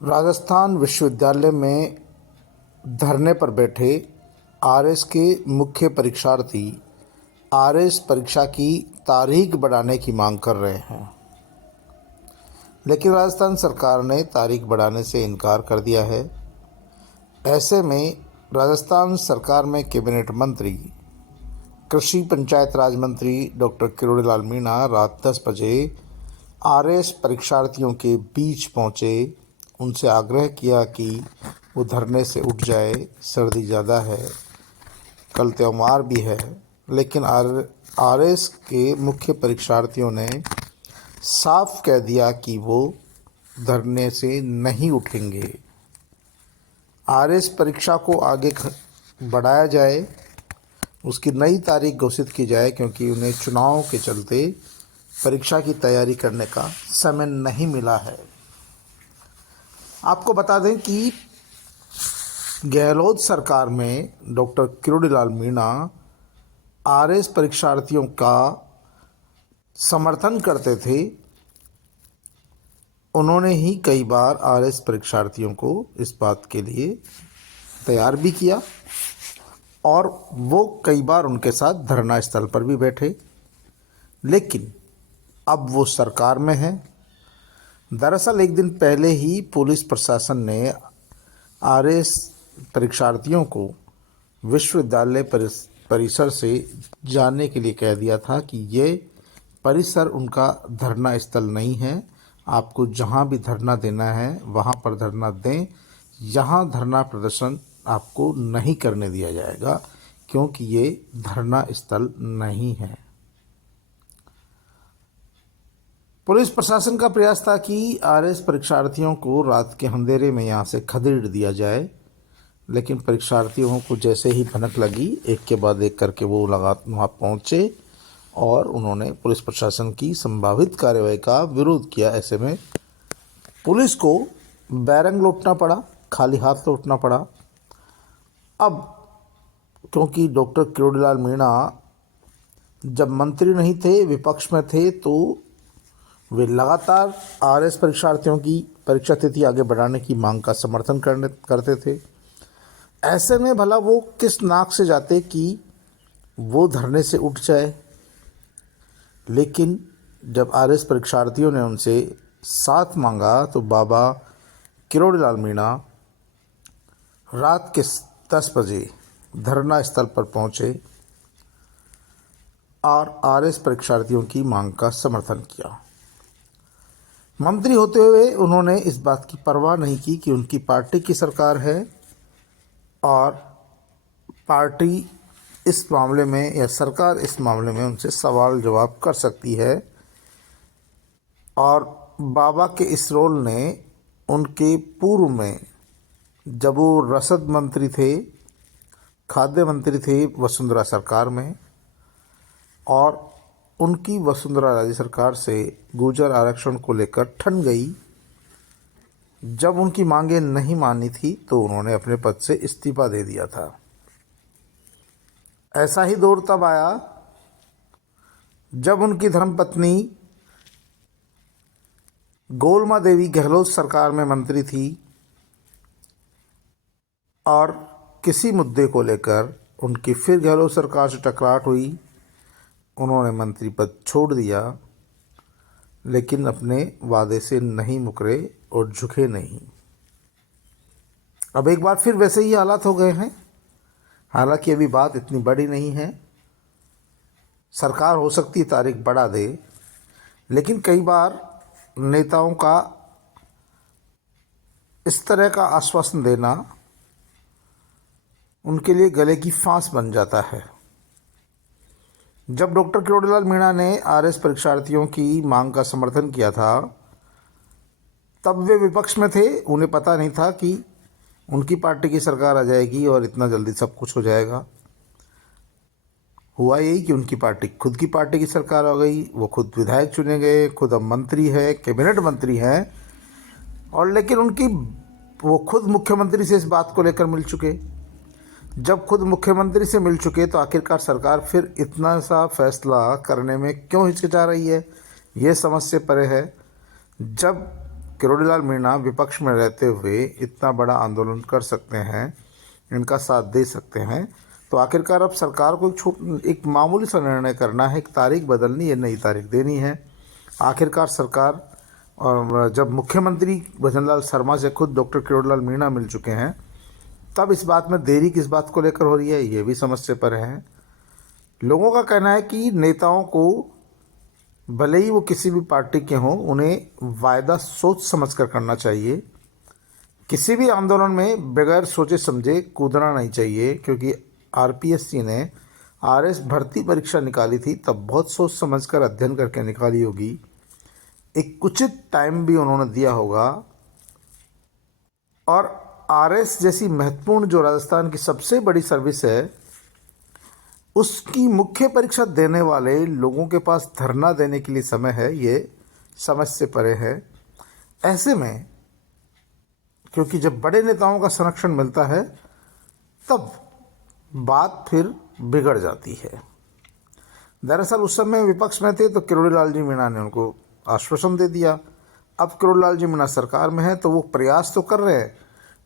राजस्थान विश्वविद्यालय में धरने पर बैठे आरएस के मुख्य परीक्षार्थी आरएस परीक्षा की तारीख बढ़ाने की मांग कर रहे हैं, लेकिन राजस्थान सरकार ने तारीख बढ़ाने से इनकार कर दिया है। ऐसे में राजस्थान सरकार में कैबिनेट मंत्री, कृषि पंचायत राज मंत्री डॉक्टर किरोड़ी लाल मीणा रात 10 बजे आरएस परीक्षार्थियों के बीच पहुंचे। उनसे आग्रह किया कि वो धरने से उठ जाए। सर्दी ज़्यादा है, कल त्यौहार भी है, लेकिन आरएस के मुख्य परीक्षार्थियों ने साफ कह दिया कि वो धरने से नहीं उठेंगे। आरएस परीक्षा को आगे बढ़ाया जाए, उसकी नई तारीख घोषित की जाए, क्योंकि उन्हें चुनाव के चलते परीक्षा की तैयारी करने का समय नहीं मिला है। आपको बता दें कि गहलोत सरकार में डॉक्टर किरोड़ी लाल मीणा आरएस परीक्षार्थियों का समर्थन करते थे। उन्होंने ही कई बार आरएस परीक्षार्थियों को इस बात के लिए तैयार भी किया और वो कई बार उनके साथ धरना स्थल पर भी बैठे, लेकिन अब वो सरकार में है। दरअसल एक दिन पहले ही पुलिस प्रशासन ने आरएस परीक्षार्थियों को विश्वविद्यालय परिसर से जाने के लिए कह दिया था कि ये परिसर उनका धरना स्थल नहीं है। आपको जहां भी धरना देना है वहां पर धरना दें, यहाँ धरना प्रदर्शन आपको नहीं करने दिया जाएगा, क्योंकि ये धरना स्थल नहीं है। पुलिस प्रशासन का प्रयास था कि आरएस परीक्षार्थियों को रात के अंधेरे में यहाँ से खदेड़ दिया जाए, लेकिन परीक्षार्थियों को जैसे ही भनक लगी, एक के बाद एक करके वो वहाँ पहुँचे और उन्होंने पुलिस प्रशासन की संभावित कार्रवाई का विरोध किया। ऐसे में पुलिस को बैरंग लौटना पड़ा, खाली हाथ लौटना पड़ा। अब क्योंकि डॉक्टर किरोड़ी लाल मीणा जब मंत्री नहीं थे, विपक्ष में थे, तो वे लगातार आरएस परीक्षार्थियों की परीक्षा तिथि आगे बढ़ाने की मांग का समर्थन करते थे। ऐसे में भला वो किस नाक से जाते कि वो धरने से उठ जाए, लेकिन जब आरएस परीक्षार्थियों ने उनसे साथ मांगा तो बाबा किरोड़ी लाल मीणा रात के 10 बजे धरना स्थल पर पहुंचे और आरएस परीक्षार्थियों की मांग का समर्थन किया। मंत्री होते हुए उन्होंने इस बात की परवाह नहीं की कि उनकी पार्टी की सरकार है और पार्टी इस मामले में या सरकार इस मामले में उनसे सवाल जवाब कर सकती है। और बाबा के इस रोल ने उनके पूर्व में, जब वो रसद मंत्री थे, खाद्य मंत्री थे वसुंधरा सरकार में, और उनकी वसुंधरा राज्य सरकार से गुर्जर आरक्षण को लेकर ठन गई। जब उनकी मांगें नहीं मानी थी तो उन्होंने अपने पद से इस्तीफा दे दिया था। ऐसा ही दौर तब आया जब उनकी धर्मपत्नी गोलमा देवी गहलोत सरकार में मंत्री थी और किसी मुद्दे को लेकर उनकी फिर गहलोत सरकार से टकराट हुई। उन्होंने मंत्री पद छोड़ दिया, लेकिन अपने वादे से नहीं मुकरे और झुके नहीं। अब एक बार फिर वैसे ही हालात हो गए हैं। हालांकि अभी बात इतनी बड़ी नहीं है, सरकार हो सकती तारीख बढ़ा दे, लेकिन कई बार नेताओं का इस तरह का आश्वासन देना उनके लिए गले की फांस बन जाता है। जब डॉक्टर किरोड़ी लाल मीणा ने आरएस परीक्षार्थियों की मांग का समर्थन किया था, तब वे विपक्ष में थे। उन्हें पता नहीं था कि उनकी पार्टी की सरकार आ जाएगी और इतना जल्दी सब कुछ हो जाएगा। हुआ यही कि उनकी पार्टी, खुद की पार्टी की सरकार आ गई। वो खुद विधायक चुने गए, खुद अब मंत्री है, कैबिनेट मंत्री हैं, और लेकिन वो खुद मुख्यमंत्री से इस बात को लेकर मिल चुके। जब खुद मुख्यमंत्री से मिल चुके तो आखिरकार सरकार फिर इतना सा फैसला करने में क्यों हिचकिचा रही है, ये समझ से परे है। जब किरोड़ीलाल मीणा विपक्ष में रहते हुए इतना बड़ा आंदोलन कर सकते हैं, इनका साथ दे सकते हैं, तो आखिरकार अब सरकार को एक मामूली सा निर्णय करना है, एक तारीख बदलनी है, नई तारीख देनी है। आखिरकार सरकार और जब मुख्यमंत्री भजनलाल शर्मा से खुद डॉक्टर किरोड़ीलाल मीणा मिल चुके हैं, तब इस बात में देरी किस बात को लेकर हो रही है, ये भी समझ से परे है। लोगों का कहना है कि नेताओं को भले ही वो किसी भी पार्टी के हों, उन्हें वायदा सोच समझ कर करना चाहिए। किसी भी आंदोलन में बगैर सोचे समझे कूदना नहीं चाहिए, क्योंकि आरपीएससी ने आरएस भर्ती परीक्षा निकाली थी तब बहुत सोच समझकर अध्ययन करके निकाली होगी। एक उचित टाइम भी उन्होंने दिया होगा। और आरएस जैसी महत्वपूर्ण जो राजस्थान की सबसे बड़ी सर्विस है, उसकी मुख्य परीक्षा देने वाले लोगों के पास धरना देने के लिए समय है, ये समझ से परे है। ऐसे में क्योंकि जब बड़े नेताओं का संरक्षण मिलता है तब बात फिर बिगड़ जाती है। दरअसल उस समय विपक्ष में थे तो किरोड़ीलाल जी मीणा ने उनको आश्वासन दे दिया। अब किरोड़ीलाल जी मीणा सरकार में है तो वो प्रयास तो कर रहे हैं,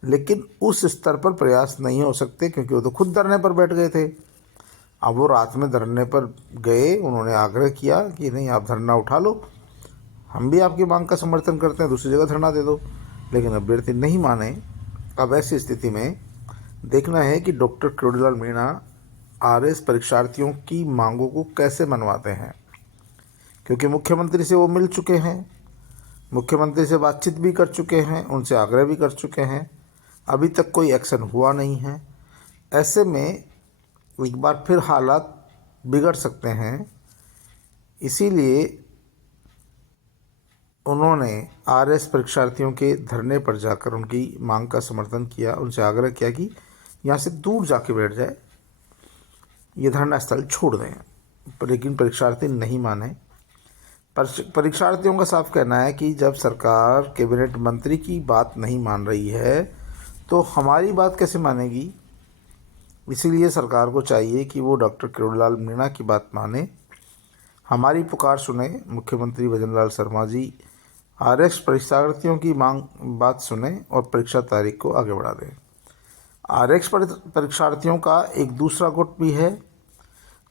लेकिन उस स्तर पर प्रयास नहीं हो सकते, क्योंकि वो तो खुद धरने पर बैठ गए थे। अब वो रात में धरने पर गए, उन्होंने आग्रह किया कि नहीं आप धरना उठा लो, हम भी आपकी मांग का समर्थन करते हैं, दूसरी जगह धरना दे दो, लेकिन अभ्यर्थी नहीं माने। अब ऐसी स्थिति में देखना है कि डॉक्टर किरोड़ीलाल मीणा आरएस परीक्षार्थियों की मांगों को कैसे मनवाते हैं, क्योंकि मुख्यमंत्री से वो मिल चुके हैं, मुख्यमंत्री से बातचीत भी कर चुके हैं, उनसे आग्रह भी कर चुके हैं, अभी तक कोई एक्शन हुआ नहीं है। ऐसे में एक बार फिर हालात बिगड़ सकते हैं। इसीलिए उन्होंने आरएस परीक्षार्थियों के धरने पर जाकर उनकी मांग का समर्थन किया, उनसे आग्रह किया कि यहाँ से दूर जाके बैठ जाए, ये धरना स्थल छोड़ दें, लेकिन परीक्षार्थी नहीं माने। परीक्षार्थियों का साफ कहना है कि जब सरकार कैबिनेट मंत्री की बात नहीं मान रही है तो हमारी बात कैसे मानेगी। इसीलिए सरकार को चाहिए कि वो डॉक्टर किरोड़ीलाल मीणा की बात माने, हमारी पुकार सुने। मुख्यमंत्री भजनलाल शर्मा जी आरएस परीक्षार्थियों की बात सुने और परीक्षा तारीख को आगे बढ़ा दें। आरएस परीक्षार्थियों का एक दूसरा गुट भी है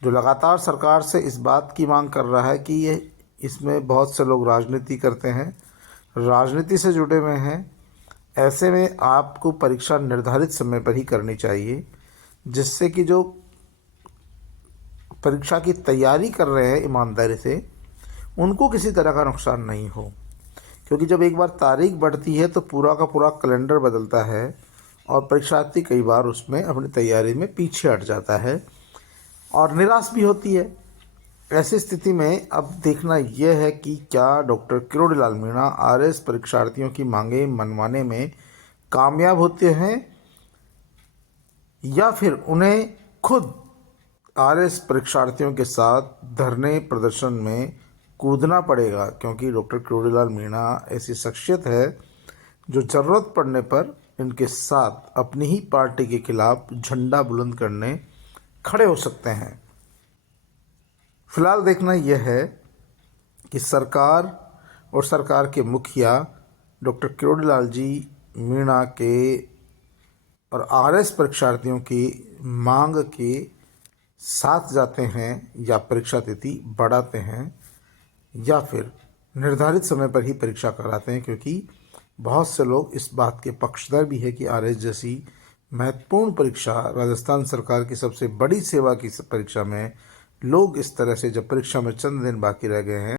जो लगातार सरकार से इस बात की मांग कर रहा है कि ये इसमें बहुत से लोग राजनीति करते हैं, राजनीति से जुड़े हुए हैं। ऐसे में आपको परीक्षा निर्धारित समय पर ही करनी चाहिए, जिससे कि जो परीक्षा की तैयारी कर रहे हैं ईमानदारी से, उनको किसी तरह का नुकसान नहीं हो। क्योंकि जब एक बार तारीख बढ़ती है तो पूरा का पूरा कैलेंडर बदलता है और परीक्षार्थी कई बार उसमें अपनी तैयारी में पीछे हट जाता है और निराश भी होती है। ऐसी स्थिति में अब देखना यह है कि क्या डॉक्टर किरोड़ीलाल मीणा आरएस परीक्षार्थियों की मांगें मनवाने में कामयाब होते हैं, या फिर उन्हें खुद आरएस परीक्षार्थियों के साथ धरने प्रदर्शन में कूदना पड़ेगा। क्योंकि डॉक्टर किरोड़ीलाल मीणा ऐसी शख्सियत है जो ज़रूरत पड़ने पर इनके साथ अपनी ही पार्टी के खिलाफ झंडा बुलंद करने खड़े हो सकते हैं। फिलहाल देखना यह है कि सरकार और सरकार के मुखिया डॉक्टर किरोड़ीलाल जी मीणा के और आरएस परीक्षार्थियों की मांग के साथ जाते हैं, या परीक्षा तिथि बढ़ाते हैं, या फिर निर्धारित समय पर ही परीक्षा कराते हैं। क्योंकि बहुत से लोग इस बात के पक्षधर भी है कि आरएस जैसी महत्वपूर्ण परीक्षा, राजस्थान सरकार की सबसे बड़ी सेवा की परीक्षा में लोग इस तरह से, जब परीक्षा में चंद दिन बाकी रह गए हैं,